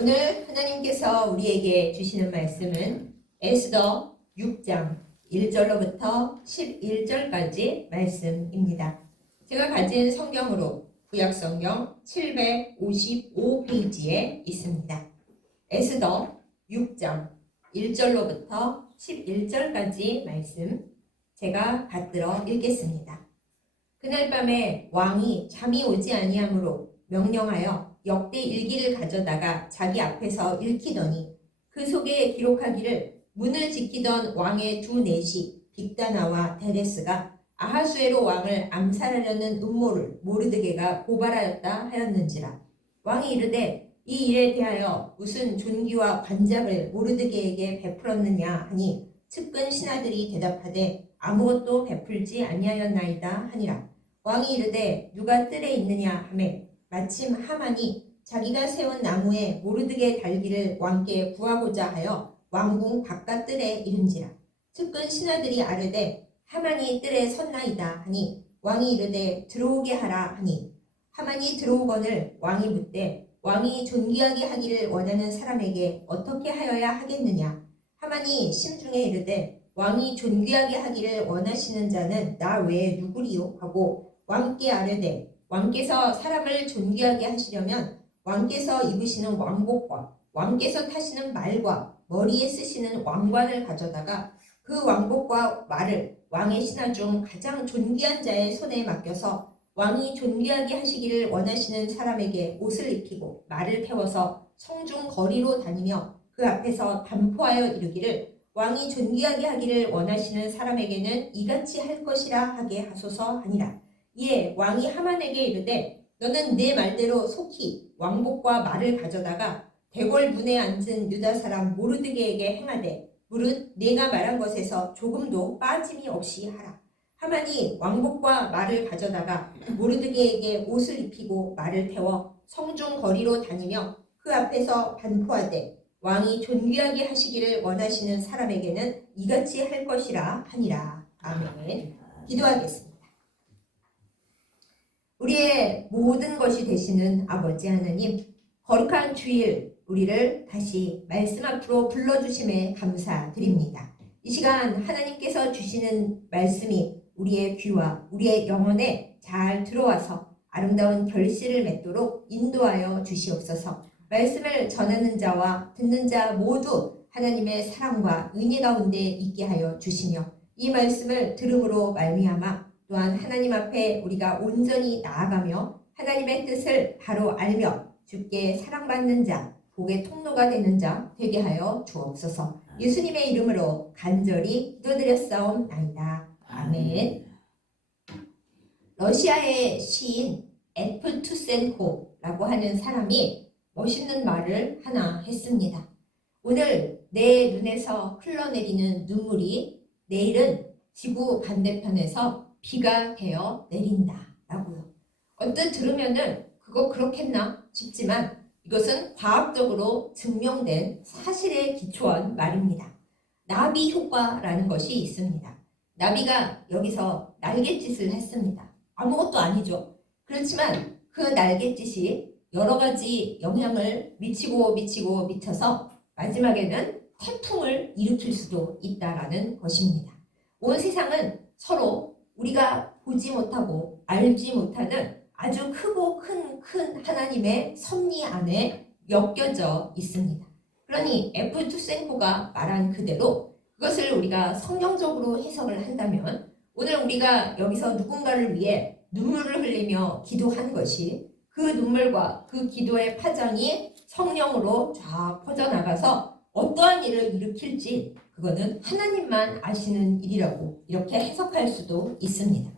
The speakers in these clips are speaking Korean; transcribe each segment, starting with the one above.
오늘 하나님께서 우리에게 주시는 말씀은 에스더 6장 1절로부터 11절까지 말씀입니다. 제가 가진 성경으로 구약성경 755페이지에 있습니다. 에스더 6장 1절로부터 11절까지 말씀 제가 받들어 읽겠습니다. 그날 밤에 왕이 잠이 오지 아니하므로 명령하여 역대 일기를 가져다가 자기 앞에서 읽히더니 그 속에 기록하기를 문을 지키던 왕의 두 내시 빅다나와 데레스가 아하수에로 왕을 암살하려는 음모를 모르드게가 고발하였다 하였는지라. 왕이 이르되 이 일에 대하여 무슨 존귀와 관장을 모르드게에게 베풀었느냐 하니 측근 신하들이 대답하되 아무것도 베풀지 아니하였나이다 하니라. 왕이 이르되 누가 뜰에 있느냐 하매 마침 하만이 자기가 세운 나무에 모르드게 달기를 왕께 구하고자 하여 왕궁 바깥 뜰에 이른지라. 측근 신하들이 아뢰되 하만이 뜰에 섰나이다 하니 왕이 이르되 들어오게 하라 하니 하만이 들어오거늘 왕이 묻되 왕이 존귀하게 하기를 원하는 사람에게 어떻게 하여야 하겠느냐. 하만이 심중에 이르되 왕이 존귀하게 하기를 원하시는 자는 나 외에 누구리요 하고 왕께 아뢰되 왕께서 사람을 존귀하게 하시려면 왕께서 입으시는 왕복과 왕께서 타시는 말과 머리에 쓰시는 왕관을 가져다가 그 왕복과 말을 왕의 신하 중 가장 존귀한 자의 손에 맡겨서 왕이 존귀하게 하시기를 원하시는 사람에게 옷을 입히고 말을 태워서 성중 거리로 다니며 그 앞에서 반포하여 이르기를 왕이 존귀하게 하기를 원하시는 사람에게는 이같이 할 것이라 하게 하소서 하니라. 이에 왕이 하만에게 이르되 너는 내 말대로 속히 왕복과 말을 가져다가 대궐 문에 앉은 유다 사람 모르드게에게 행하되 무릇 내가 말한 것에서 조금도 빠짐이 없이 하라. 하만이 왕복과 말을 가져다가 모르드게에게 옷을 입히고 말을 태워 성중 거리로 다니며 그 앞에서 반포하되 왕이 존귀하게 하시기를 원하시는 사람에게는 이같이 할 것이라 하니라. 아멘. 기도하겠습니다. 우리의 모든 것이 되시는 아버지 하나님, 거룩한 주일 우리를 다시 말씀 앞으로 불러주심에 감사드립니다. 이 시간 하나님께서 주시는 말씀이 우리의 귀와 우리의 영혼에 잘 들어와서 아름다운 결실을 맺도록 인도하여 주시옵소서. 말씀을 전하는 자와 듣는 자 모두 하나님의 사랑과 은혜 가운데 있게 하여 주시며 이 말씀을 들음으로 말미암아 또한 하나님 앞에 우리가 온전히 나아가며 하나님의 뜻을 바로 알며 주께 사랑받는 자, 복의 통로가 되는 자 되게 하여 주옵소서. 예수님의 이름으로 간절히 기도드렸사옵나이다. 아멘. 러시아의 시인 에프투센코라고 하는 사람이 멋있는 말을 하나 했습니다. 오늘 내 눈에서 흘러내리는 눈물이 내일은 지구 반대편에서 비가 되어 내린다 라고요. 언뜻 들으면은 그거 그렇겠나 싶지만 이것은 과학적으로 증명된 사실에 기초한 말입니다. 나비 효과라는 것이 있습니다. 나비가 여기서 날갯짓을 했습니다. 아무것도 아니죠. 그렇지만 그 날갯짓이 여러 가지 영향을 미쳐서 마지막에는 태풍을 일으킬 수도 있다라는 것입니다. 온 세상은 서로 우리가 보지 못하고 알지 못하는 아주 크고 큰 하나님의 섭리 안에 엮여져 있습니다. 그러니 에프투센코가 말한 그대로 그것을 우리가 성경적으로 해석을 한다면 오늘 우리가 여기서 누군가를 위해 눈물을 흘리며 기도한 것이 그 눈물과 그 기도의 파장이 성령으로 쫙 퍼져나가서 어떠한 일을 일으킬지 그거는 하나님만 아시는 일이라고 이렇게 해석할 수도 있습니다.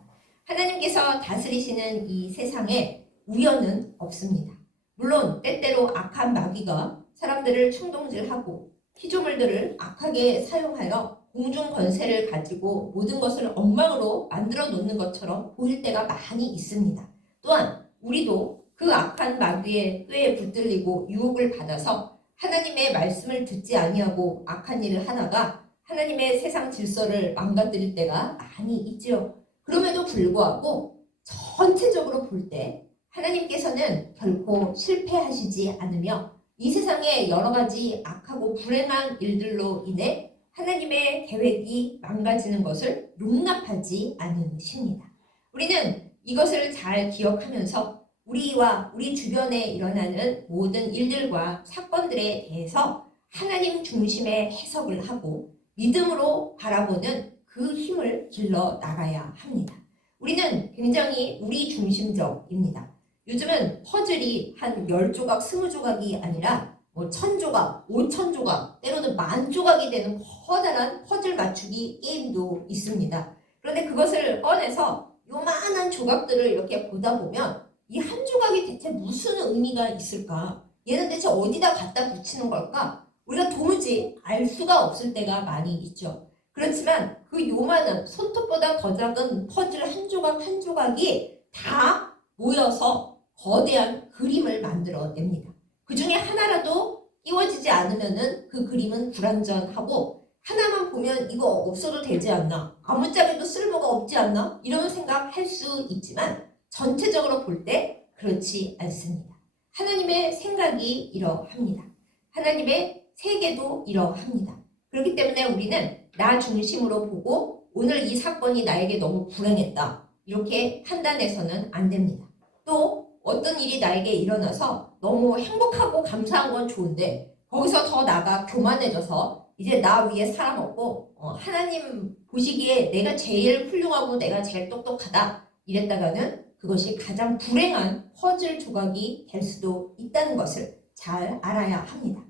하나님께서 다스리시는 이 세상에 우연은 없습니다. 물론 때때로 악한 마귀가 사람들을 충동질하고 피조물들을 악하게 사용하여 공중 권세를 가지고 모든 것을 엉망으로 만들어 놓는 것처럼 보일 때가 많이 있습니다. 또한 우리도 그 악한 마귀의 꾀에 붙들리고 유혹을 받아서 하나님의 말씀을 듣지 아니하고 악한 일을 하다가 하나님의 세상 질서를 망가뜨릴 때가 많이 있죠. 그럼에도 불구하고 전체적으로 볼 때 하나님께서는 결코 실패하시지 않으며 이 세상에 여러 가지 악하고 불행한 일들로 인해 하나님의 계획이 망가지는 것을 용납하지 않으십니다. 우리는 이것을 잘 기억하면서 우리와 우리 주변에 일어나는 모든 일들과 사건들에 대해서 하나님 중심의 해석을 하고 믿음으로 바라보는 그 힘을 길러 나가야 합니다. 우리는 굉장히 우리 중심적입니다. 요즘은 퍼즐이 한 10조각, 20조각이 아니라 1000조각, 5000조각, 때로는 10,000조각이 되는 커다란 퍼즐 맞추기 게임도 있습니다. 그런데 그것을 꺼내서 요만한 조각들을 이렇게 보다 보면 이 한 조각이 대체 무슨 의미가 있을까? 얘는 대체 어디다 갖다 붙이는 걸까? 우리가 도무지 알 수가 없을 때가 많이 있죠. 그렇지만 그 요만한 손톱보다 더 작은 퍼즐 한 조각 한 조각이 다 모여서 거대한 그림을 만들어냅니다. 그 중에 하나라도 띄워지지 않으면은 그 그림은 불완전하고 하나만 보면 이거 없어도 되지 않나? 아무짝에도 쓸모가 없지 않나? 이런 생각할 수 있지만 전체적으로 볼 때 그렇지 않습니다. 하나님의 생각이 이러합니다. 하나님의 세계도 이러합니다. 그렇기 때문에 우리는 나 중심으로 보고 오늘 이 사건이 나에게 너무 불행했다. 이렇게 판단해서는 안 됩니다. 또 어떤 일이 나에게 일어나서 너무 행복하고 감사한 건 좋은데 거기서 더 나가 교만해져서 이제 나 위에 사람 없고 하나님 보시기에 내가 제일 훌륭하고 내가 제일 똑똑하다 이랬다가는 그것이 가장 불행한 퍼즐 조각이 될 수도 있다는 것을 잘 알아야 합니다.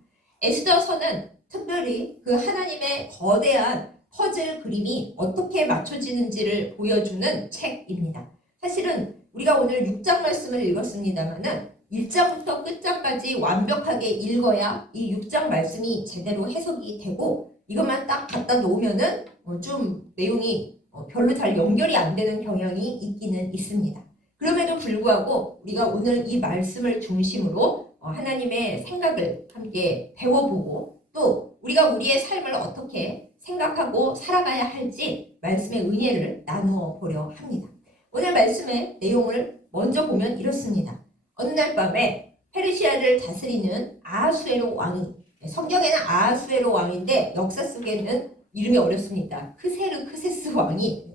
에스더서는 특별히 그 하나님의 거대한 퍼즐 그림이 어떻게 맞춰지는지를 보여주는 책입니다. 사실은 우리가 오늘 6장 말씀을 읽었습니다만은 1장부터 끝장까지 완벽하게 읽어야 이 6장 말씀이 제대로 해석이 되고 이것만 딱 갖다 놓으면은 좀 내용이 별로 잘 연결이 안 되는 경향이 있기는 있습니다. 그럼에도 불구하고 우리가 오늘 이 말씀을 중심으로 하나님의 생각을 함께 배워보고 또 우리가 우리의 삶을 어떻게 생각하고 살아가야 할지 말씀의 은혜를 나누어 보려 합니다. 오늘 말씀의 내용을 먼저 보면 이렇습니다. 어느 날 밤에 페르시아를 다스리는 아하수에로 왕이, 성경에는 아하수에로 왕인데 역사 속에는 이름이 어렵습니다. 크세르크세스 왕이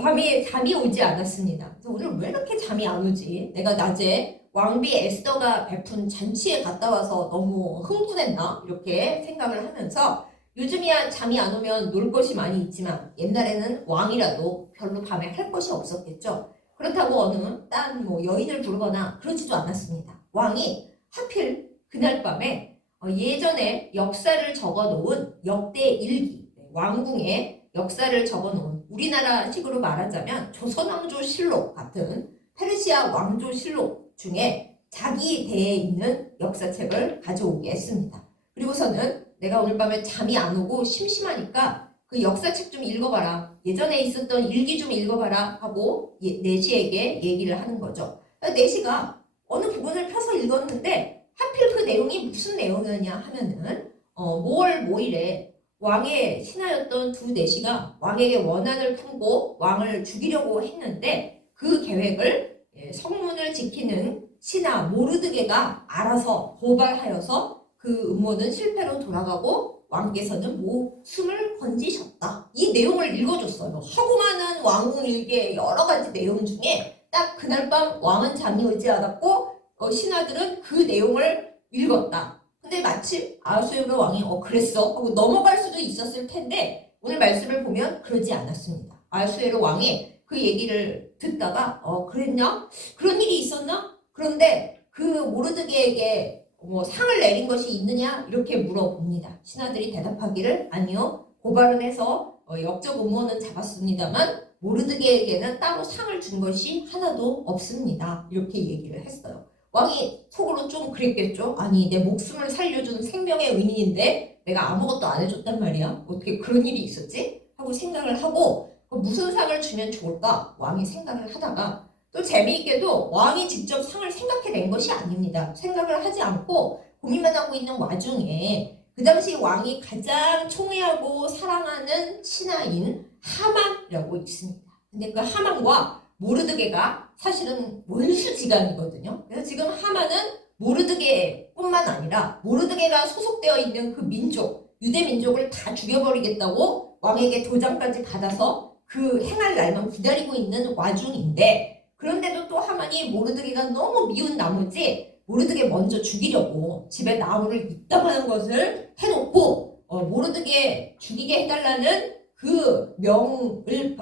밤에 잠이 오지 않았습니다. 그래서 오늘 왜 이렇게 잠이 안 오지? 내가 낮에 왕비 에스더가 베푼 잔치에 갔다 와서 너무 흥분했나? 이렇게 생각을 하면서 요즘이야 잠이 안 오면 놀 것이 많이 있지만 옛날에는 왕이라도 별로 밤에 할 것이 없었겠죠. 그렇다고 어느 딴 여인을 부르거나 그러지도 않았습니다. 왕이 하필 그날 밤에 예전에 역사를 적어놓은 역대 일기, 왕궁의 역사를 적어놓은 우리나라식으로 말하자면 조선왕조실록 같은 페르시아 왕조실록 중에 자기 대에 있는 역사책을 가져오게 했습니다. 그리고서는 내가 오늘 밤에 잠이 안 오고 심심하니까 그 역사책 좀 읽어봐라. 예전에 있었던 일기 좀 읽어봐라 하고 내시에게 얘기를 하는 거죠. 내시가 어느 부분을 펴서 읽었는데 하필 그 내용이 무슨 내용이었냐 하면은 5월 5일에 왕의 신하였던 두 내시가 왕에게 원한을 품고 왕을 죽이려고 했는데 그 계획을 성문을 지키는 신하 모르드게가 알아서 고발하여서 그 음모는 실패로 돌아가고 왕께서는 목숨을 건지셨다. 이 내용을 읽어줬어요. 하고 많은 왕궁 일기의 여러 가지 내용 중에 딱 그날 밤 왕은 잠이 오지 않았고 신하들은 그 내용을 읽었다. 근데 마침 아하수에로 왕이 그랬어 하고 넘어갈 수도 있었을 텐데 오늘 말씀을 보면 그러지 않았습니다. 아하수에로 왕이 그 얘기를 듣다가 그랬냐? 그런 일이 있었나? 그런데 그 모르드게에게 상을 내린 것이 있느냐? 이렇게 물어봅니다. 신하들이 대답하기를 아니요. 고발은 해서 역적 음모는 잡았습니다만 모르드게에게는 따로 상을 준 것이 하나도 없습니다. 이렇게 얘기를 했어요. 왕이 속으로 좀 그랬겠죠. 아니 내 목숨을 살려준 생명의 은인인데 내가 아무것도 안 해줬단 말이야. 어떻게 그런 일이 있었지? 하고 생각을 하고 무슨 상을 주면 좋을까? 왕이 생각을 하다가 또 재미있게도 왕이 직접 상을 생각해낸 것이 아닙니다. 생각을 하지 않고 고민만 하고 있는 와중에 그 당시 왕이 가장 총애하고 사랑하는 신하인 하만이라고 있습니다. 근데 그 하만과 모르드게가 사실은 원수지간이거든요. 그래서 지금 하만은 모르드게뿐만 아니라 모르드게가 소속되어 있는 그 민족, 유대 민족을 다 죽여버리겠다고 왕에게 도장까지 받아서 그 행할 날만 기다리고 있는 와중인데, 그런데도 또 하만이 모르드게가 너무 미운 나머지 모르드게 먼저 죽이려고 집에 나무를 이따만한 것을 해놓고 모르드게 죽이게 해달라는 그 명을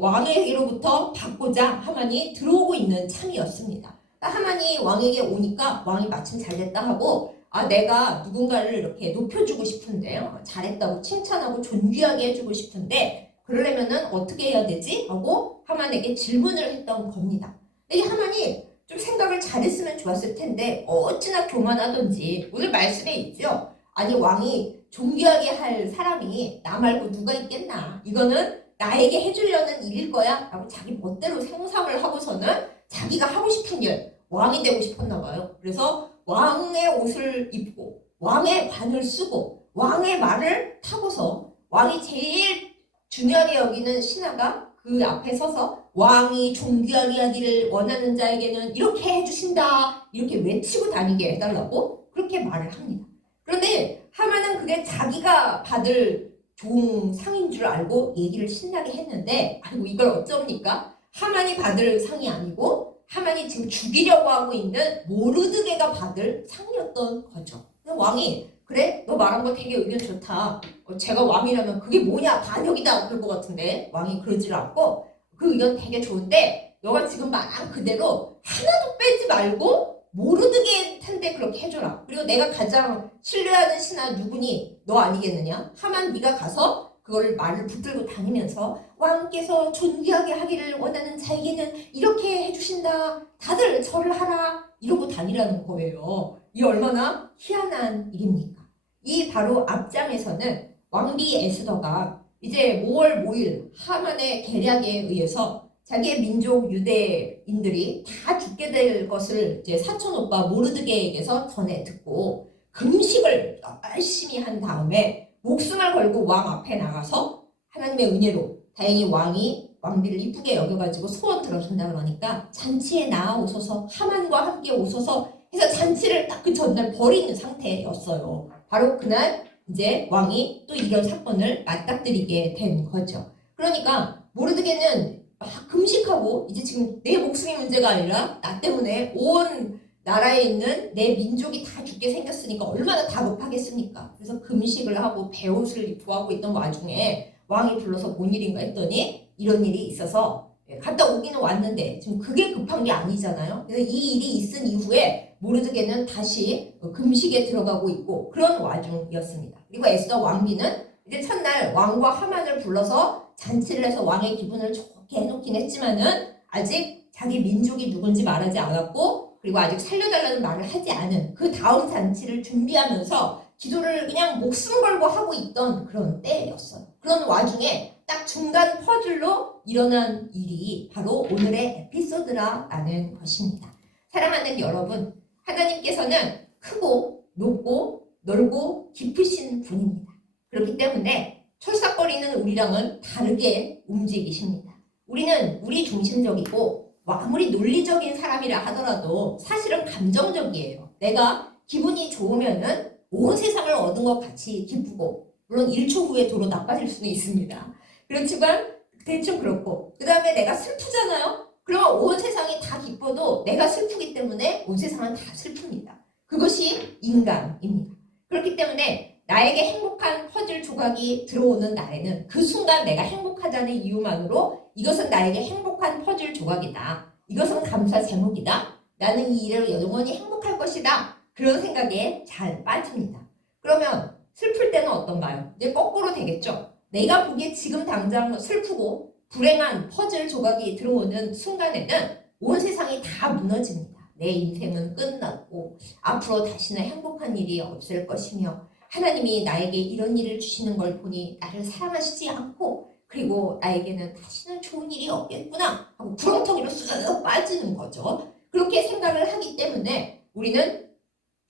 왕에게로부터 받고자 하만이 들어오고 있는 참이었습니다. 하만이 왕에게 오니까 왕이 마침 잘됐다 하고, 내가 누군가를 이렇게 높여주고 싶은데요, 잘했다고 칭찬하고 존귀하게 해주고 싶은데 그러려면은 어떻게 해야 되지? 하고 하만에게 질문을 했던 겁니다. 이 하만이 좀 생각을 잘했으면 좋았을 텐데 어찌나 교만하던지 오늘 말씀에 있죠. 아니, 왕이 존귀하게 할 사람이 나 말고 누가 있겠나, 이거는 나에게 해주려는 일일 거야 라고 자기 멋대로 상상을 하고서는 자기가 하고 싶은 일, 왕이 되고 싶었나 봐요. 그래서 왕의 옷을 입고 왕의 관을 쓰고 왕의 말을 타고서 왕이 제일 중요하게 여기는 신하가 그 앞에 서서 왕이 존귀하게 하기를 원하는 자에게는 이렇게 해주신다, 이렇게 외치고 다니게 해달라고 그렇게 말을 합니다. 그런데 하만은 그게 자기가 받을 좋은 상인 줄 알고 얘기를 신나게 했는데, 아이고 이걸 어쩝니까? 하만이 받을 상이 아니고 하만이 지금 죽이려고 하고 있는 모르드게가 받을 상이었던 거죠. 왕이 그래? 너 말한 거 되게 의견 좋다. 제가 왕이라면 그게 뭐냐? 반역이다. 그럴 것 같은데 왕이 그러질 않고, 그 의견 되게 좋은데 너가 지금 말한 그대로 하나도 빼지 말고 모르드게한테 그렇게 해줘라. 그리고 내가 가장 신뢰하는 신하 누구니? 너 아니겠느냐? 하만 네가 가서 그걸 말을 붙들고 다니면서 왕께서 존귀하게 하기를 원하는 자에게는 이렇게 해주신다. 다들 절을 하라. 이러고 다니라는 거예요. 이 얼마나 희한한 일입니까? 이 바로 앞장에서는 왕비 에스더가 이제 5월 5일 하만의 계략에 의해서 자기의 민족 유대인들이 다 죽게 될 것을 이제 사촌 오빠 모르드게에게서 전해 듣고 금식을 열심히 한 다음에 목숨을 걸고 왕 앞에 나가서 하나님의 은혜로 다행히 왕이 왕비를 이쁘게 여겨가지고 소원 들어준다 그러니까 잔치에 나아오소서, 하만과 함께 오소서 해서 잔치를 딱 그 전날 벌이는 상태였어요. 바로 그날 이제 왕이 또 이런 사건을 맞닥뜨리게 된 거죠. 그러니까 모르드게는 막 금식하고 이제 지금 내 목숨이 문제가 아니라 나 때문에 온 나라에 있는 내 민족이 다 죽게 생겼으니까 얼마나 다급하겠습니까? 그래서 금식을 하고 베옷을 입고 하고 있던 와중에 왕이 불러서 뭔 일인가 했더니 이런 일이 있어서 갔다 오기는 왔는데 지금 그게 급한 게 아니잖아요. 그래서 이 일이 있은 이후에 모르드게는 다시 금식에 들어가고 있고 그런 와중이었습니다. 그리고 에스더 왕비는 이제 첫날 왕과 하만을 불러서 잔치를 해서 왕의 기분을 좋게 해놓긴 했지만은 아직 자기 민족이 누군지 말하지 않았고, 그리고 아직 살려달라는 말을 하지 않은 그 다음 잔치를 준비하면서 기도를 그냥 목숨 걸고 하고 있던 그런 때였어요. 그런 와중에 딱 중간 퍼즐로 일어난 일이 바로 오늘의 에피소드라는 것입니다. 사랑하는 여러분, 하나님께서는 크고 높고 넓고 깊으신 분입니다. 그렇기 때문에 철삭거리는 우리랑은 다르게 움직이십니다. 우리는 우리 중심적이고 아무리 논리적인 사람이라 하더라도 사실은 감정적이에요. 내가 기분이 좋으면은 온 세상을 얻은 것 같이 기쁘고, 물론 1초 후에 도로 나빠질 수는 있습니다. 그렇지만 대충 그렇고, 그 다음에 내가 슬프잖아요. 그러면 온 세상이 다 기뻐도 내가 슬프기 때문에 온 세상은 다 슬픕니다. 그것이 인간입니다. 그렇기 때문에 나에게 행복한 퍼즐 조각이 들어오는 날에는 그 순간 내가 행복하다는 이유만으로 이것은 나에게 행복한 퍼즐 조각이다, 이것은 감사 제목이다, 나는 이 일을 영원히 행복할 것이다, 그런 생각에 잘 빠집니다. 그러면 슬플 때는 어떤가요? 이제 거꾸로 되겠죠. 내가 보기에 지금 당장 슬프고 불행한 퍼즐 조각이 들어오는 순간에는 온 세상이 다 무너집니다. 내 인생은 끝났고 앞으로 다시는 행복한 일이 없을 것이며 하나님이 나에게 이런 일을 주시는 걸 보니 나를 사랑하시지 않고, 그리고 나에게는 다시는 좋은 일이 없겠구나 하고 구렁텅이로 쑥 빠지는 거죠. 그렇게 생각을 하기 때문에 우리는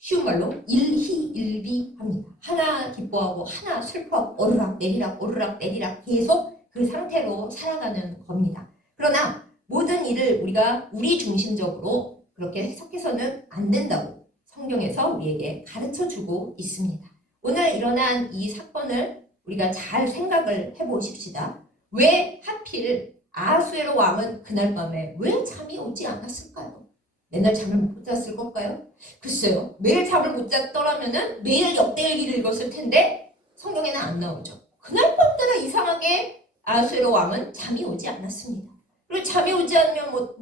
쉬운 말로 일희일비합니다. 하나 기뻐하고 하나 슬퍼하고 오르락 내리락 계속 그 상태로 살아가는 겁니다. 그러나 모든 일을 우리가 우리 중심적으로 그렇게 해석해서는 안 된다고 성경에서 우리에게 가르쳐주고 있습니다. 오늘 일어난 이 사건을 우리가 잘 생각을 해보십시다. 왜 하필 아하수에로 왕은 그날 밤에 왜 잠이 오지 않았을까요? 맨날 잠을 못 잤을 걸까요? 글쎄요. 매일 잠을 못 잤더라면은 매일 역대일기를 읽었을 텐데 성경에는 안 나오죠. 그날 밤 따라 이상하게 아하수에로 왕은 잠이 오지 않았습니다. 그리고 잠이 오지 않으면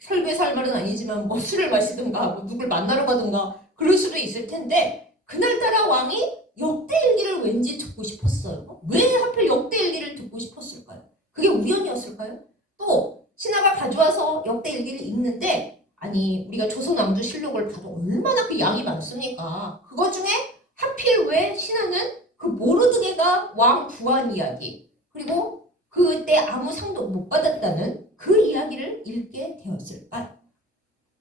설교에서 할 말은 아니지만 뭐 술을 마시든가 뭐 누굴 만나러 가든가 그럴 수도 있을 텐데 그날따라 왕이 역대일기를 왠지 듣고 싶었어요. 왜 하필 역대일기를 듣고 싶었을까요? 그게 우연이었을까요? 또 신하가 가져와서 역대일기를 읽는데 아니 우리가 조선왕조실록을 봐도 얼마나 그 양이 많습니까? 그거 중에 하필 왜 신하는 그 모르드게가 왕 구한 이야기 그리고 그때 아무 상도 못 받았다는 그 이야기를 읽게 되었을까요?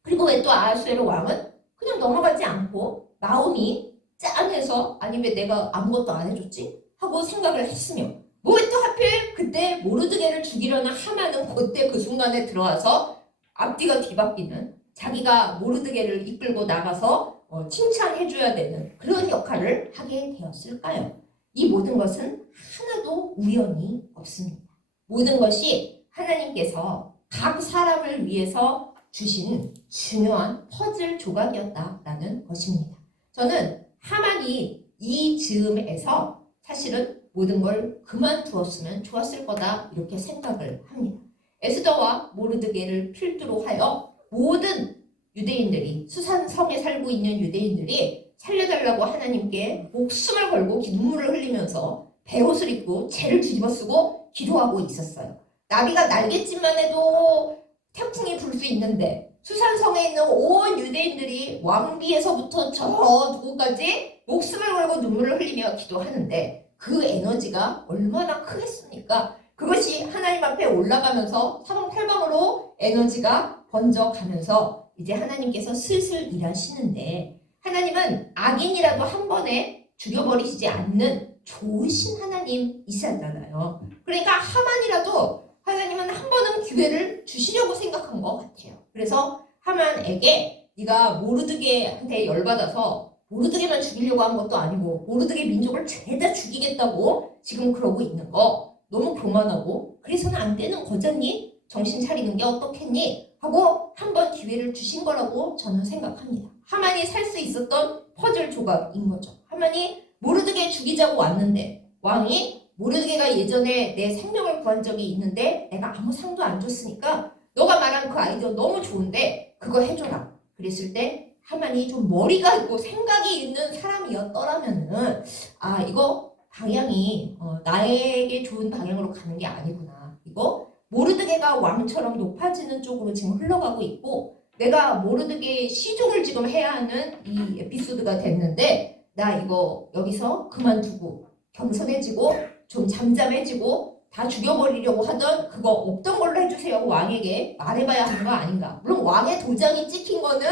그리고 왜 또 아하수에로 왕은 그냥 넘어가지 않고 마음이 짠해서 아니 왜 내가 아무것도 안 해줬지? 하고 생각을 했으며 뭐 또 하필 그때 모르드게를 죽이려는 하만은 그때 그 순간에 들어와서 앞뒤가 뒤바뀌는 자기가 모르드게를 이끌고 나가서 칭찬해줘야 되는 그런 역할을 하게 되었을까요? 이 모든 것은 하나도 우연이 없습니다. 모든 것이 하나님께서 각 사람을 위해서 주신 중요한 퍼즐 조각이었다라는 것입니다. 저는 하만이 이 즈음에서 사실은 모든 걸 그만두었으면 좋았을 거다 이렇게 생각을 합니다. 에스더와 모르드게를 필두로 하여 모든 유대인들이 수산성에 살고 있는 유대인들이 살려달라고 하나님께 목숨을 걸고 눈물을 흘리면서 베옷을 입고 재를 뒤집어쓰고 기도하고 있었어요. 나비가 날갯짓만 해도 태풍이 불 수 있는데 수산성에 있는 온 유대인들이 왕비에서부터 저 누구까지 목숨을 걸고 눈물을 흘리며 기도하는데 그 에너지가 얼마나 크겠습니까? 그것이 하나님 앞에 올라가면서 사방팔방으로 에너지가 번져가면서 이제 하나님께서 슬슬 일하시는데 하나님은 악인이라도 한 번에 죽여버리시지 않는 좋으신 하나님이시잖아요. 그러니까 하만이라도 하나님은 한 번은 기회를 주시려고 생각한 것 같아요. 그래서 하만에게 네가 모르드게한테 열받아서 모르드게만 죽이려고 한 것도 아니고 모르드게 민족을 죄다 죽이겠다고 지금 그러고 있는 거 너무 교만하고 그래서는 안 되는 거잖니? 정신 차리는 게 어떻겠니? 하고 한 번 기회를 주신 거라고 저는 생각합니다. 하만이 살 수 있었던 퍼즐 조각인 거죠. 하만이 모르드게 죽이자고 왔는데 왕이 모르드게가 예전에 내 생명을 구한 적이 있는데 내가 아무 상도 안 줬으니까 너가 말한 그 아이디어 너무 좋은데 그거 해줘라. 그랬을 때 하만이 좀 머리가 있고 생각이 있는 사람이었더라면은 아 이거 방향이 나에게 좋은 방향으로 가는 게 아니구나. 이거 모르드게가 왕처럼 높아지는 쪽으로 지금 흘러가고 있고 내가 모르드게의 시종을 지금 해야 하는 이 에피소드가 됐는데 나 이거 여기서 그만두고 겸손해지고 좀 잠잠해지고 다 죽여버리려고 하던 그거 없던 걸로 해주세요. 왕에게 말해봐야 하는 거 아닌가. 물론 왕의 도장이 찍힌 거는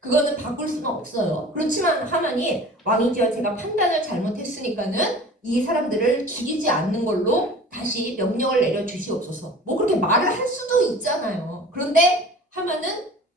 그거는 바꿀 수는 없어요. 그렇지만 하만이 왕이지요. 제가 판단을 잘못했으니까는 이 사람들을 죽이지 않는 걸로 다시 명령을 내려주시옵소서. 뭐 그렇게 말을 할 수도 있잖아요. 그런데 하만은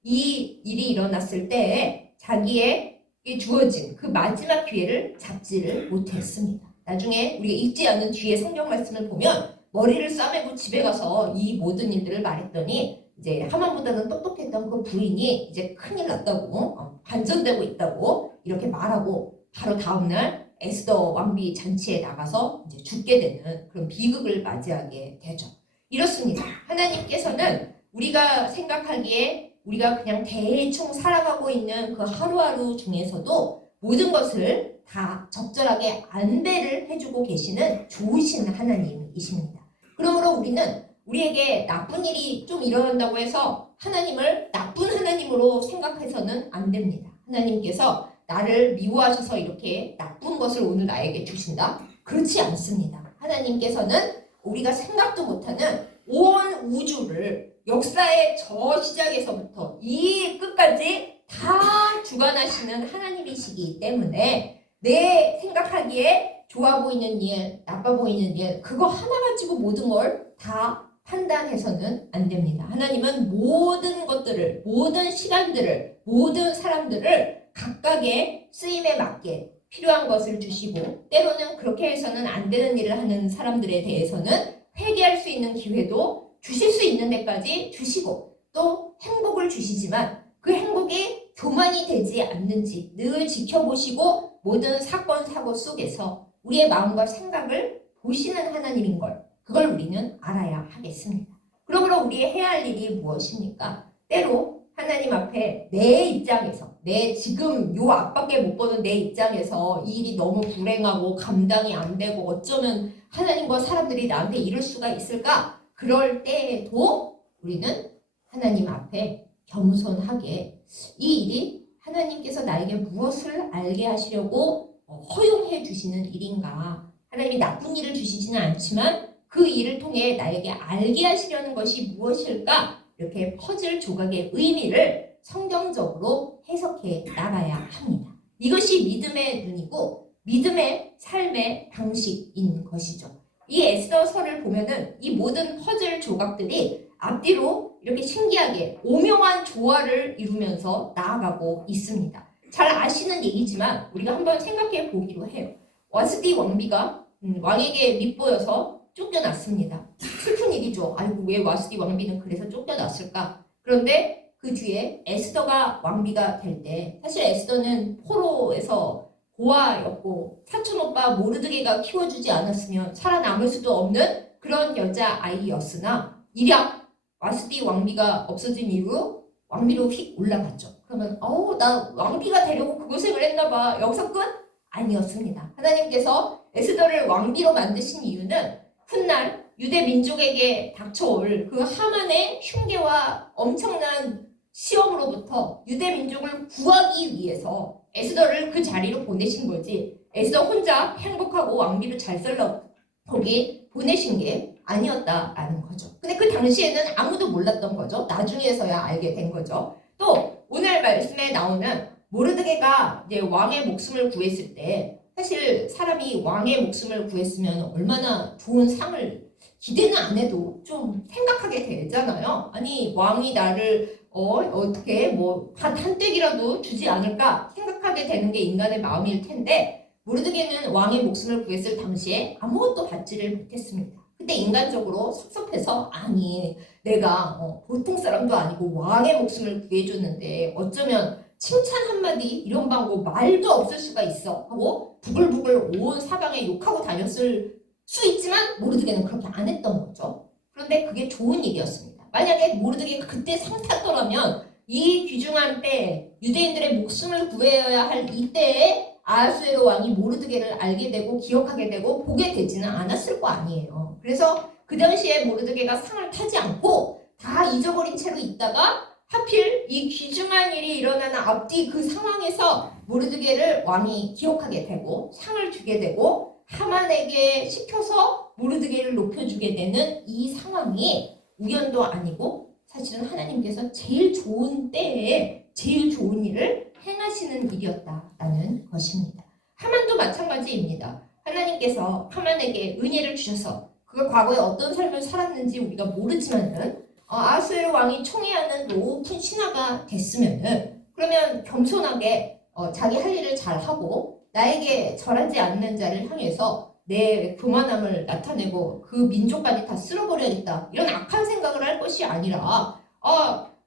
이 일이 일어났을 때 자기에게 주어진 그 마지막 기회를 잡지를 못했습니다. 나중에 우리가 읽지 않은 뒤에 성경 말씀을 보면 머리를 싸매고 집에 가서 이 모든 일들을 말했더니 이제 하만보다는 똑똑했던 그 부인이 이제 큰일 났다고 반전되고 있다고 이렇게 말하고 바로 다음날 에스더 왕비 잔치에 나가서 이제 죽게 되는 그런 비극을 맞이하게 되죠. 이렇습니다. 하나님께서는 우리가 생각하기에 우리가 그냥 대충 살아가고 있는 그 하루하루 중에서도 모든 것을 다 적절하게 안배를 해주고 계시는 좋으신 하나님이십니다. 그러므로 우리는 우리에게 나쁜 일이 좀 일어난다고 해서 하나님을 나쁜 하나님으로 생각해서는 안 됩니다. 하나님께서 나를 미워하셔서 이렇게 나쁜 것을 오늘 나에게 주신다? 그렇지 않습니다. 하나님께서는 우리가 생각도 못하는 온 우주를 역사의 저 시작에서부터 이 끝까지 다 주관하시는 하나님이시기 때문에 내 생각하기에 좋아 보이는 일, 나빠 보이는 일 그거 하나 가지고 모든 걸 다 판단해서는 안 됩니다. 하나님은 모든 것들을, 모든 시간들을, 모든 사람들을 각각의 쓰임에 맞게 필요한 것을 주시고, 때로는 그렇게 해서는 안 되는 일을 하는 사람들에 대해서는 회개할 수 있는 기회도 주실 수 있는 데까지 주시고, 또 행복을 주시지만 그 행복이 교만이 되지 않는지 늘 지켜보시고 모든 사건 사고 속에서 우리의 마음과 생각을 보시는 하나님인 걸, 그걸 우리는 알아야 하겠습니다. 그러므로 우리 해야 할 일이 무엇입니까? 때로 하나님 앞에 내 입장에서, 내 지금 요 앞밖에 못 보는 내 입장에서 이 일이 너무 불행하고 감당이 안 되고 어쩌면 하나님과 사람들이 나한테 이럴 수가 있을까? 그럴 때에도 우리는 하나님 앞에 겸손하게 이 일이 하나님께서 나에게 무엇을 알게 하시려고 허용해 주시는 일인가? 하나님이 나쁜 일을 주시지는 않지만 그 일을 통해 나에게 알게 하시려는 것이 무엇일까? 이렇게 퍼즐 조각의 의미를 성경적으로 해석해 나가야 합니다. 이것이 믿음의 눈이고 믿음의 삶의 방식인 것이죠. 이 에스더서를 보면은 이 모든 퍼즐 조각들이 앞뒤로 이렇게 신기하게 오묘한 조화를 이루면서 나아가고 있습니다. 잘 아시는 얘기지만 우리가 한번 생각해 보기로 해요. 와스디 왕비가 왕에게 밉보여서 쫓겨났습니다. 슬픈 일이죠. 아이고, 왜 와스디 왕비는 그래서 쫓겨났을까? 그런데 그 뒤에 에스더가 왕비가 될 때, 사실 에스더는 포로에서 고아였고 사촌 오빠 모르드게가 키워주지 않았으면 살아남을 수도 없는 그런 여자아이였으나 일약 와스디 왕비가 없어진 이후 왕비로 휙 올라갔죠. 그러면 나 왕비가 되려고 그 고생을 했나봐. 여기서 끝? 아니었습니다. 하나님께서 에스더를 왕비로 만드신 이유는 훗날 유대 민족에게 닥쳐올 그 하만의 흉계와 엄청난 시험으로부터 유대 민족을 구하기 위해서 에스더를 그 자리로 보내신 거지, 에스더 혼자 행복하고 왕비를 잘 살려 거기 보내신 게 아니었다라는 거죠. 근데 그 당시에는 아무도 몰랐던 거죠. 나중에서야 알게 된 거죠. 또 오늘 말씀에 나오는 모르드게가 이제 왕의 목숨을 구했을 때, 사실 사람이 왕의 목숨을 구했으면 얼마나 좋은 상을 기대는 안 해도 좀 생각하게 되잖아요. 아니, 왕이 나를 어떻게 뭐 한 떼기라도 주지 않을까 생각하게 되는 게 인간의 마음일 텐데, 모르드게는 왕의 목숨을 구했을 당시에 아무것도 받지를 못했습니다. 그때 인간적으로 섭섭해서, 아니 내가 보통 사람도 아니고 왕의 목숨을 구해줬는데 어쩌면 칭찬 한마디 이런 방법 말도 없을 수가 있어 하고 부글부글 온 사방에 욕하고 다녔을 수 있지만 모르드게는 그렇게 안 했던 거죠. 그런데 그게 좋은 일이었습니다. 만약에 모르드게가 그때 상 탔더라면 이 귀중한 때에 유대인들의 목숨을 구해야 할 이때에 아하수에로 왕이 모르드게를 알게 되고 기억하게 되고 보게 되지는 않았을 거 아니에요. 그래서 그 당시에 모르드게가 상을 타지 않고 다 잊어버린 채로 있다가 하필 이 귀중한 일이 일어나는 앞뒤 그 상황에서 모르드게를 왕이 기억하게 되고 상을 주게 되고 하만에게 시켜서 모르드게를 높여주게 되는 이 상황이 우연도 아니고 사실은 하나님께서 제일 좋은 때에 제일 좋은 일을 행하시는 일이었다라는 것입니다. 하만도 마찬가지입니다. 하나님께서 하만에게 은혜를 주셔서 그가 과거에 어떤 삶을 살았는지 우리가 모르지만은 아하수에로 왕이 총애하는 높은 신하가 됐으면은, 그러면 겸손하게 자기 할 일을 잘하고 나에게 절하지 않는 자를 향해서 내 교만함을 나타내고 그 민족까지 다 쓸어버려야겠다, 이런 악한 생각을 할 것이 아니라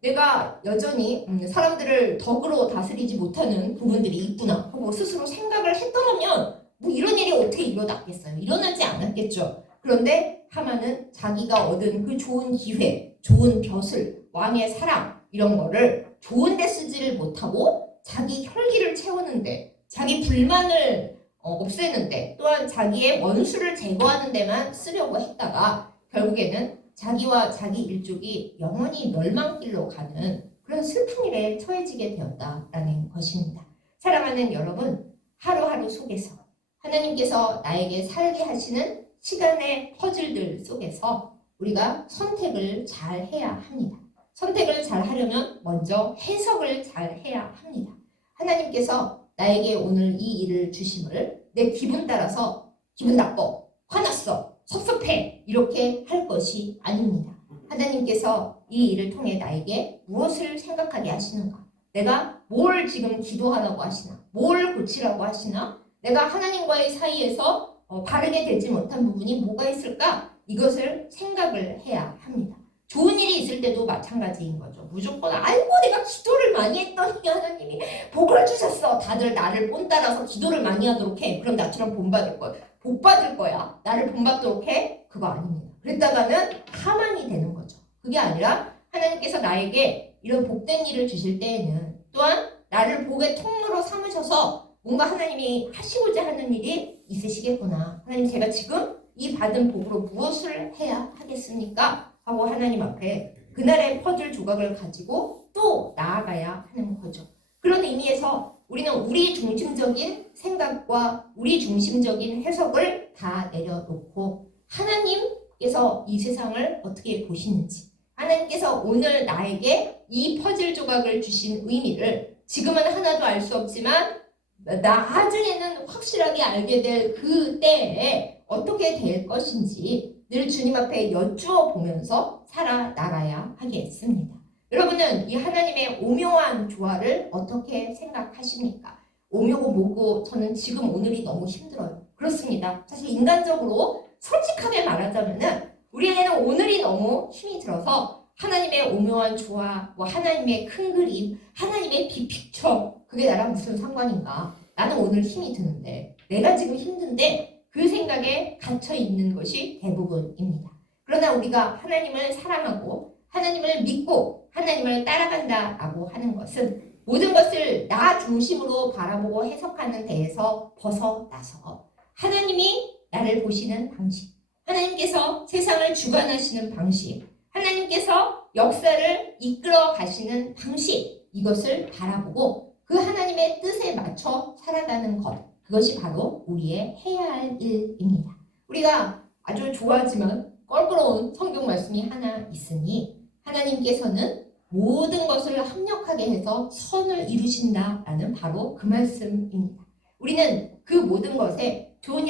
내가 여전히 사람들을 덕으로 다스리지 못하는 부분들이 있구나 하고 스스로 생각을 했더라면 뭐 이런 일이 어떻게 일어났겠어요? 일어나지 않았겠죠. 그런데 하만은 자기가 얻은 그 좋은 기회, 좋은 벼슬, 왕의 사랑 이런 거를 좋은 데 쓰지를 못하고 자기 혈기를 채우는데, 자기 불만을 없애는데, 또한 자기의 원수를 제거하는 데만 쓰려고 했다가 결국에는 자기와 자기 일족이 영원히 멸망길로 가는 그런 슬픈 일에 처해지게 되었다라는 것입니다. 사랑하는 여러분, 하루하루 속에서 하나님께서 나에게 살게 하시는 시간의 퍼즐들 속에서 우리가 선택을 잘 해야 합니다. 선택을 잘 하려면 먼저 해석을 잘 해야 합니다. 하나님께서 나에게 오늘 이 일을 주심을 내 기분 따라서 기분 나빠, 화났어, 섭섭해 이렇게 할 것이 아닙니다. 하나님께서 이 일을 통해 나에게 무엇을 생각하게 하시는가? 내가 뭘 지금 기도하라고 하시나? 뭘 고치라고 하시나? 내가 하나님과의 사이에서 바르게 되지 못한 부분이 뭐가 있을까? 이것을 생각을 해야 합니다. 좋은 일이 있을 때도 마찬가지인 거죠. 무조건 아이고 내가 기도를 많이 했더니 하나님이 복을 주셨어. 다들 나를 본따라서 기도를 많이 하도록 해. 그럼 나처럼 본받을 거야. 복 받을 거야. 나를 본받도록 해. 그거 아닙니다. 그랬다가는 하만이 되는 거죠. 그게 아니라 하나님께서 나에게 이런 복된 일을 주실 때에는 또한 나를 복의 통로로 삼으셔서 뭔가 하나님이 하시고자 하는 일이 있으시겠구나. 하나님 제가 지금 이 받은 복으로 무엇을 해야 하겠습니까? 하고 하나님 앞에 그날의 퍼즐 조각을 가지고 또 나아가야 하는 거죠. 그런 의미에서 우리는 우리 중심적인 생각과 우리 중심적인 해석을 다 내려놓고 하나님께서 이 세상을 어떻게 보시는지, 하나님께서 오늘 나에게 이 퍼즐 조각을 주신 의미를 지금은 하나도 알 수 없지만 나중에는 확실하게 알게 될 그 때에 어떻게 될 것인지 늘 주님 앞에 여쭈어 보면서 살아나가야 하겠습니다. 여러분은 이 하나님의 오묘한 조화를 어떻게 생각하십니까? 오묘고 뭐고 저는 지금 오늘이 너무 힘들어요. 그렇습니다. 사실 인간적으로 솔직하게 말하자면은 우리에게는 오늘이 너무 힘이 들어서 하나님의 오묘한 조화, 하나님의 큰 그림, 하나님의 빅픽처 그게 나랑 무슨 상관인가? 나는 오늘 힘이 드는데 내가 지금 힘든데 그 생각에 갇혀 있는 것이 대부분입니다. 그러나 우리가 하나님을 사랑하고 하나님을 믿고 하나님을 따라간다라고 하는 것은 모든 것을 나 중심으로 바라보고 해석하는 데에서 벗어나서 하나님이 나를 보시는 방식, 하나님께서 세상을 주관하시는 방식, 하나님께서 역사를 이끌어 가시는 방식, 이것을 바라보고 그 하나님의 뜻에 맞춰 살아가는 것, 그것이 바로 우리의 해야 할 일입니다. 우리가 아주 좋아하지만 껄끄러운 성경 말씀이 하나 있으니 하나님께서는 모든 것을 합력하게 해서 선을 이루신다라는 바로 그 말씀입니다. 우리는 그 모든 것에 좋은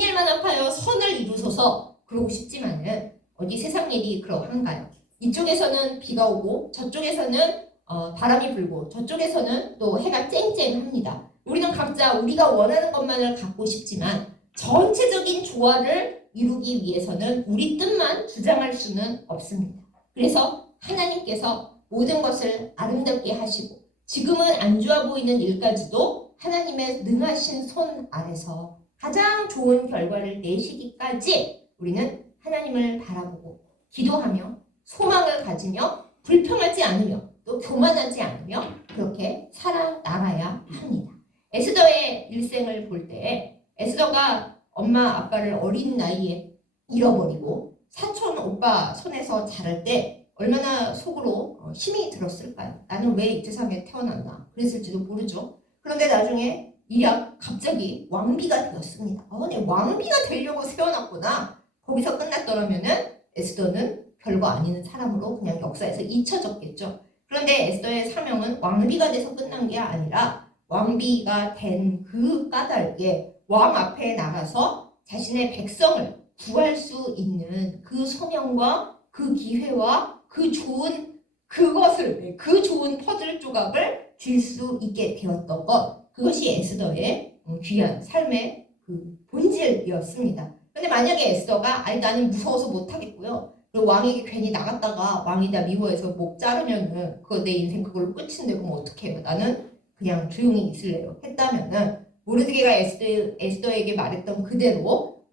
일만 합하여 선을 이루소서 그러고 싶지만은 어디 세상 일이 그러한가요? 이쪽에서는 비가 오고 저쪽에서는 바람이 불고 저쪽에서는 또 해가 쨍쨍합니다. 우리는 각자 우리가 원하는 것만을 갖고 싶지만 전체적인 조화를 이루기 위해서는 우리 뜻만 주장할 수는 없습니다. 그래서 하나님께서 모든 것을 아름답게 하시고 지금은 안 좋아 보이는 일까지도 하나님의 능하신 손 아래서 가장 좋은 결과를 내시기까지 우리는 하나님을 바라보고 기도하며 소망을 가지며 불평하지 않으며 또 교만하지 않으며 그렇게 살아나가야 합니다. 에스더의 일생을 볼 때 에스더가 엄마 아빠를 어린 나이에 잃어버리고 사촌 오빠 손에서 자랄 때 얼마나 속으로 힘이 들었을까요? 나는 왜 이 세상에 태어났나 그랬을지도 모르죠. 그런데 나중에 이략 갑자기 왕비가 되었습니다. 내 왕비가 되려고 태어났구나. 거기서 끝났더라면은 에스더는 별거 아닌 사람으로 그냥 역사에서 잊혀졌겠죠. 그런데 에스더의 사명은 왕비가 돼서 끝난 게 아니라 왕비가 된 그 까닭에 왕 앞에 나가서 자신의 백성을 구할 수 있는 그 소명과 그 기회와 그 좋은 그것을 그 좋은 퍼즐 조각을 줄 수 있게 되었던 것, 그것이 에스더의 귀한 삶의 그 본질이었습니다. 근데 만약에 에스더가 아니 나는 무서워서 못하겠고요. 그리고 왕에게 괜히 나갔다가 왕이 나 미워해서 목 자르면은 그거 내 인생 그걸로 끝인데 그럼 어떡해요? 나는 그냥 조용히 있을래요. 했다면은 모르드게가 에스더에게 말했던 그대로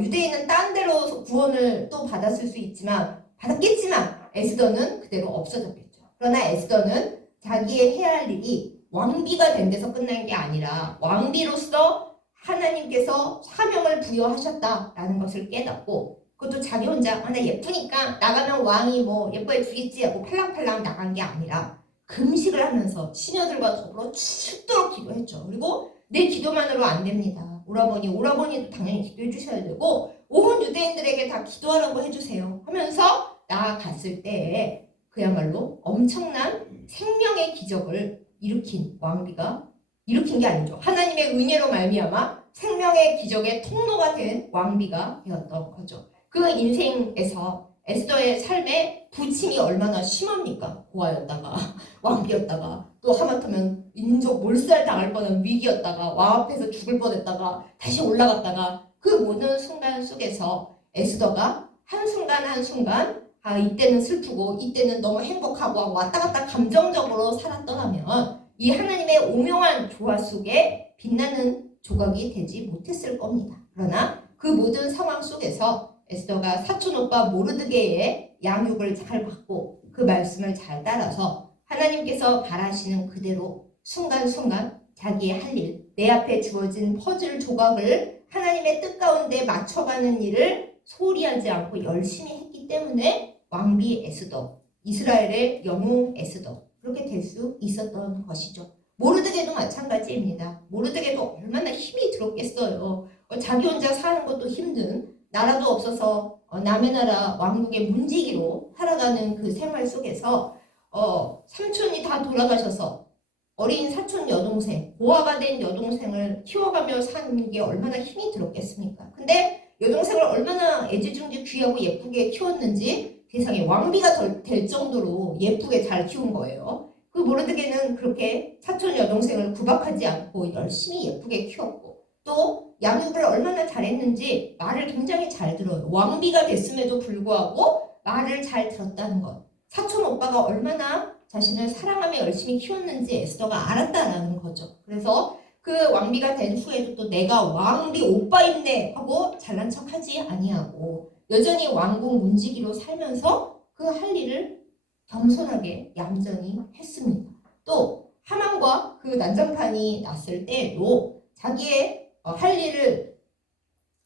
유대인은 딴 데로 구원을 또 받았을 수 있지만 받았겠지만 에스더는 그대로 없어졌겠죠. 그러나 에스더는 자기의 해야 할 일이 왕비가 된 데서 끝난 게 아니라 왕비로서 하나님께서 사명을 부여하셨다라는 것을 깨닫고 그것도 자기 혼자 나 예쁘니까 나가면 왕이 뭐 예뻐해 주겠지 하고 팔랑팔랑 나간 게 아니라 금식을 하면서 시녀들과 더불어 죽도록 기도했죠. 그리고 내 기도만으로 안 됩니다. 오라버니도 당연히 기도해 주셔야 되고 온 유대인들에게 다 기도하라고 해주세요 하면서 나아갔을 때에 그야말로 엄청난 생명의 기적을 일으킨 왕비가 일으킨 게 아니죠. 하나님의 은혜로 말미암아 생명의 기적의 통로가 된 왕비가 되었던 거죠. 그 인생에서 에스더의 삶에 부침이 얼마나 심합니까? 고아였다가 왕비였다가 또 하마터면 인족 몰살당할 뻔한 위기였다가 왕 앞에서 죽을 뻔했다가 다시 올라갔다가 그 모든 순간 속에서 에스더가 한순간 한순간 이때는 슬프고 이때는 너무 행복하고 왔다 갔다 감정적으로 살았더라면 이 하나님의 오묘한 조화 속에 빛나는 조각이 되지 못했을 겁니다. 그러나 그 모든 상황 속에서 에스더가 사촌오빠 모르드게의 양육을 잘 받고 그 말씀을 잘 따라서 하나님께서 바라시는 그대로 순간순간 자기의 할 일, 내 앞에 주어진 퍼즐 조각을 하나님의 뜻 가운데 맞춰가는 일을 소홀히 하지 않고 열심히 했기 때문에 왕비 에스더, 이스라엘의 영웅 에스더 그렇게 될 수 있었던 것이죠. 모르드게도 마찬가지입니다. 모르드게도 얼마나 힘이 들었겠어요. 자기 혼자 사는 것도 힘든 나라도 없어서 남의 나라 왕국의 문지기로 살아가는 그 생활 속에서 삼촌이 다 돌아가셔서 어린 사촌 여동생, 고아가 된 여동생을 키워가며 사는 게 얼마나 힘이 들었겠습니까? 근데 여동생을 얼마나 애지중지 귀하고 예쁘게 키웠는지 세상에 왕비가 될 정도로 예쁘게 잘 키운 거예요. 그 모르드게는 그렇게 사촌 여동생을 구박하지 않고 열심히 예쁘게 키웠고 또 양육을 얼마나 잘했는지 말을 굉장히 잘 들어요. 왕비가 됐음에도 불구하고 말을 잘 들었다는 것. 사촌 오빠가 얼마나 자신을 사랑하며 열심히 키웠는지 에스더가 알았다라는 거죠. 그래서 그 왕비가 된 후에도 또 내가 왕비 오빠입네 하고 잘난 척하지 아니하고 여전히 왕궁 문지기로 살면서 그 할 일을 겸손하게 얌전히 했습니다. 또 하만과 그 난장판이 났을 때에도 자기의 할 일을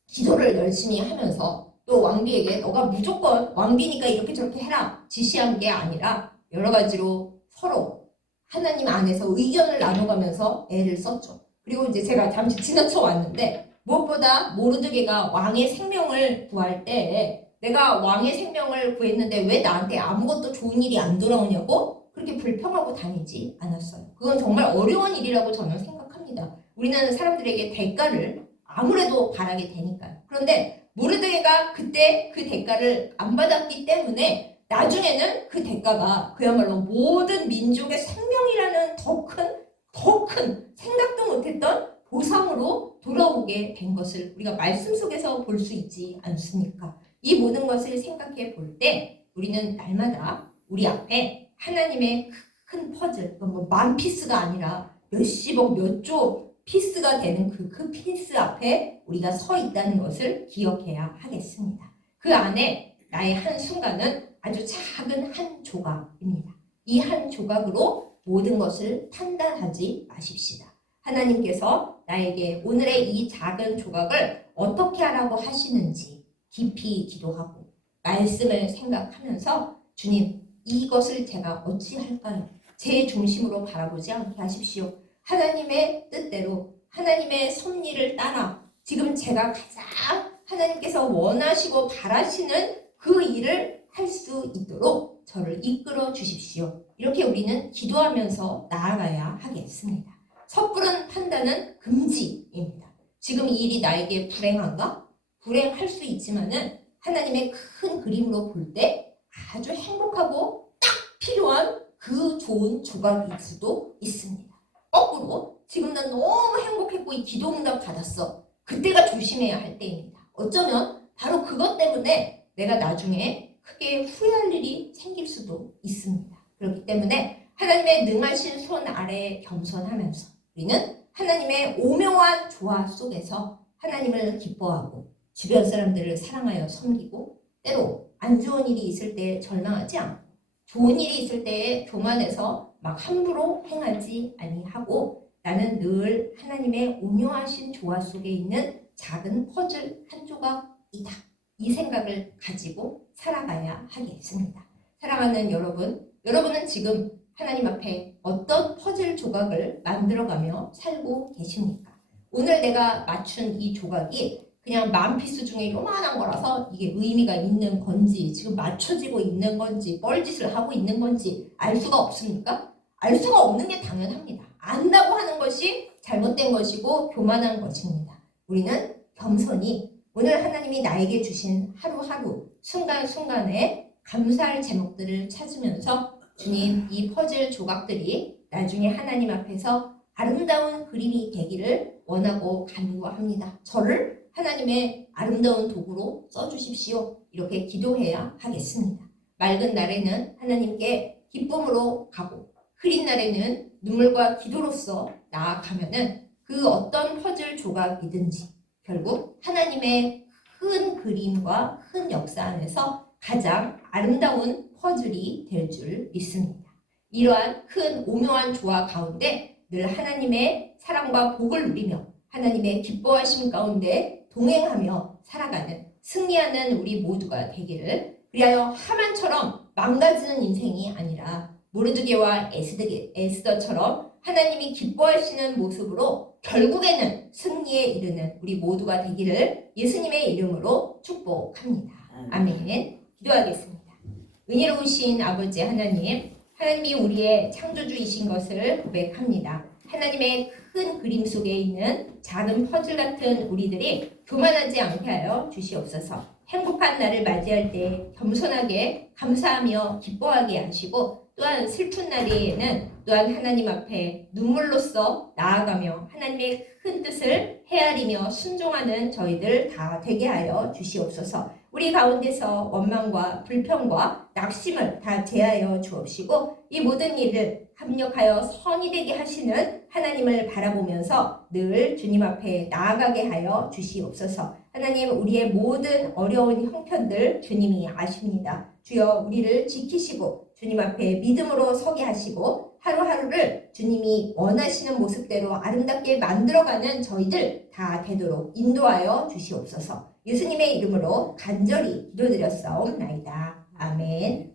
기도를 열심히 하면서 또 왕비에게 너가 무조건 왕비니까 이렇게 저렇게 해라 지시한 게 아니라 여러 가지로 서로 하나님 안에서 의견을 나눠가면서 애를 썼죠. 그리고 이제 제가 잠시 지나쳐 왔는데 무엇보다 모르드게가 왕의 생명을 구할 때 내가 왕의 생명을 구했는데 왜 나한테 아무것도 좋은 일이 안 돌아오냐고 그렇게 불평하고 다니지 않았어요. 그건 정말 어려운 일이라고 저는 생각합니다. 우리는 사람들에게 대가를 아무래도 바라게 되니까요. 그런데 모르드게가 그때 그 대가를 안 받았기 때문에 나중에는 그 대가가 그야말로 모든 민족의 생명이라는 더 큰 생각도 못했던 보상으로 돌아오게 된 것을 우리가 말씀 속에서 볼 수 있지 않습니까? 이 모든 것을 생각해 볼 때 우리는 날마다 우리 앞에 하나님의 큰 퍼즐, 뭐 만 피스가 아니라 몇십억, 몇 조 피스가 되는 그 피스 앞에 우리가 서 있다는 것을 기억해야 하겠습니다. 그 안에 나의 한 순간은 아주 작은 한 조각입니다. 이 한 조각으로 모든 것을 판단하지 마십시다. 하나님께서 나에게 오늘의 이 작은 조각을 어떻게 하라고 하시는지 깊이 기도하고 말씀을 생각하면서 주님 이것을 제가 어찌 할까요? 제 중심으로 바라보지 않게 하십시오. 하나님의 뜻대로 하나님의 섭리를 따라 지금 제가 가장 하나님께서 원하시고 바라시는 그 일을 할 수 있도록 저를 이끌어 주십시오. 이렇게 우리는 기도하면서 나아가야 하겠습니다. 섣부른 판단은 금지입니다. 지금 이 일이 나에게 불행한가? 불행할 수 있지만은 하나님의 큰 그림으로 볼 때 아주 행복하고 딱 필요한 그 좋은 조각일 수도 있습니다. 거꾸로 지금 난 너무 행복했고 이 기도 응답 받았어. 그때가 조심해야 할 때입니다. 어쩌면 바로 그것 때문에 내가 나중에 크게 후회할 일이 생길 수도 있습니다. 그렇기 때문에 하나님의 능하신 손 아래에 겸손하면서 우리는 하나님의 오묘한 조화 속에서 하나님을 기뻐하고 주변 사람들을 사랑하여 섬기고 때로 안 좋은 일이 있을 때 절망하지 않고 좋은 일이 있을 때에 교만해서 막 함부로 행하지 아니하고 나는 늘 하나님의 오묘하신 조화 속에 있는 작은 퍼즐 한 조각이다. 이 생각을 가지고 살아가야 하겠습니다. 사랑하는 여러분, 여러분은 지금 하나님 앞에 어떤 퍼즐 조각을 만들어가며 살고 계십니까? 오늘 내가 맞춘 이 조각이 그냥 만 피스 중에 요만한 거라서 이게 의미가 있는 건지 지금 맞춰지고 있는 건지 뻘짓을 하고 있는 건지 알 수가 없습니까? 알 수가 없는 게 당연합니다. 안다고 하는 것이 잘못된 것이고 교만한 것입니다. 우리는 겸손히 오늘 하나님이 나에게 주신 하루하루 순간순간에 감사할 제목들을 찾으면서 주님, 이 퍼즐 조각들이 나중에 하나님 앞에서 아름다운 그림이 되기를 원하고 간구합니다. 저를 하나님의 아름다운 도구로 써주십시오. 이렇게 기도해야 하겠습니다. 맑은 날에는 하나님께 기쁨으로 가고 흐린 날에는 눈물과 기도로서 나아가면은 그 어떤 퍼즐 조각이든지 결국 하나님의 큰 그림과 큰 역사 안에서 가장 아름다운 퍼즐이 될 줄 믿습니다. 이러한 큰 오묘한 조화 가운데 늘 하나님의 사랑과 복을 누리며 하나님의 기뻐하심 가운데 동행하며 살아가는 승리하는 우리 모두가 되기를, 그리하여 하만처럼 망가지는 인생이 아니라 모르드게와 에스더처럼 하나님이 기뻐하시는 모습으로 결국에는 승리에 이르는 우리 모두가 되기를 예수님의 이름으로 축복합니다. 아멘. 기도하겠습니다. 은혜로우신 아버지 하나님, 하나님이 우리의 창조주이신 것을 고백합니다. 하나님의 큰 그림 속에 있는 작은 퍼즐 같은 우리들이 교만하지 않게 하여 주시옵소서. 행복한 날을 맞이할 때 겸손하게 감사하며 기뻐하게 하시고, 또한 슬픈 날에는 또한 하나님 앞에 눈물로써 나아가며 하나님의 큰 뜻을 헤아리며 순종하는 저희들 다 되게 하여 주시옵소서. 우리 가운데서 원망과 불평과 낙심을 다 제하여 주옵시고, 이 모든 일을 합력하여 선이 되게 하시는 하나님을 바라보면서 늘 주님 앞에 나아가게 하여 주시옵소서. 하나님, 우리의 모든 어려운 형편들 주님이 아십니다. 주여, 우리를 지키시고 주님 앞에 믿음으로 서게 하시고 하루하루를 주님이 원하시는 모습대로 아름답게 만들어가는 저희들 다 되도록 인도하여 주시옵소서. 예수님의 이름으로 간절히 기도드렸사옵나이다. 아멘.